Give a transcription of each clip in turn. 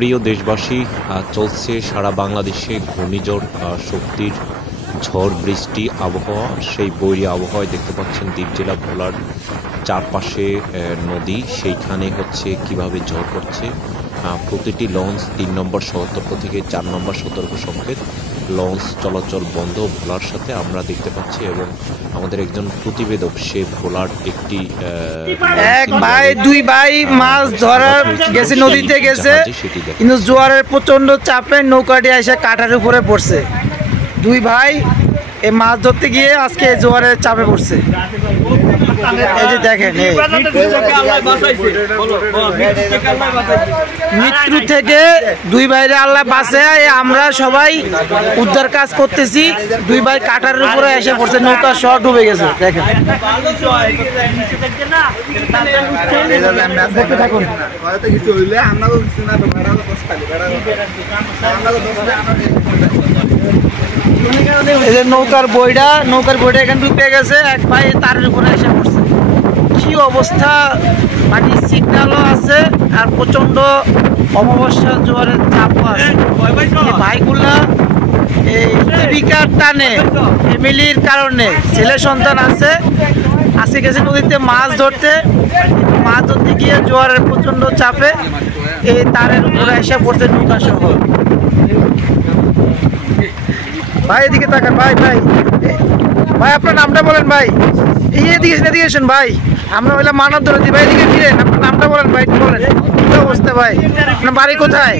প্রিয় দেশবাসী, চলছে সারা বাংলাদেশে ঘূর্ণিঝড় শক্তির ঝড় বৃষ্টি আবহাওয়া। সেই বৈরী আবহাওয়ায় দেখতে পাচ্ছেন দ্বীপ জেলা ভোলার চারপাশে নদী, সেইখানে হচ্ছে কিভাবে ঝড় করছে। প্রতিটি লঞ্চ 3 নম্বর সতর্ক থেকে 4 নম্বর সতর্ক সংকেত, লঞ্চ চলাচল বন্ধ ভোলার সাথে আমরা দেখতে পাচ্ছি। এবং আমাদের একজন প্রতিবেদক সে ভোলার একটি দুই ভাই মাছ ধরার গেছে, নদীতে গেছে, কিন্তু জোয়ারের প্রচন্ড চাপে নৌকাটি এসে কাঁটার উপরে পড়ছে। দুই ভাই এই মাছ ধরতে গিয়ে আজকে জোয়ারের চাপে পড়ছে। এই যে দেখেন, মৃত্যু থেকে দুই ভাইরে আল্লাহ বাঁচায় আমরা সবাই উদ্ধার কাজ করতেছি। দুই ভাই কাঁটার উপরে এসে পড়ছে, নৌকা সহ ডুবে গেছে। দেখেন এই যে নৌকার বইটা এখানে ডুবে গেছে। এক ভাই তারের উপরে এসে পড়ছে। কি অবস্থা, মানে সিগন্যালও আছে আর প্রচন্ড অমাবস্যা জোয়ারের চাপও আছে। ভাইগুলা এই জীবিকার টানে, ফ্যামিলির কারণে, ছেলে সন্তান আছে, আসে গেছে নদীতে মাছ ধরতে গিয়ে জোয়ারের প্রচন্ড চাপে এই তারের উপরে এসে পড়ছে নৌকা সহ। ভাই এদিকে তাকান, ভাই আপনার নামটা বলেন ভাই। এদিকে এসেন ভাই, আমরা হইলাম মানব ধরে দিই। ভাই এদিকে ফিরেন, আপনার নামটা বলেন ভাই, বলেন কি অবস্থা ভাই? আপনার বাড়ি কোথায়?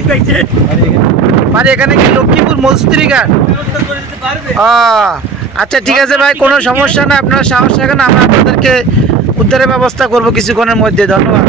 বাড়ি এখানে কি লক্ষ্মীপুর মজুরি ঘাট? আচ্ছা ঠিক আছে ভাই, কোনো সমস্যা না, আপনারা সাহস রাখেন, আমরা আপনাদেরকে উদ্ধারের ব্যবস্থা করবো কিছুক্ষণের মধ্যে। ধন্যবাদ।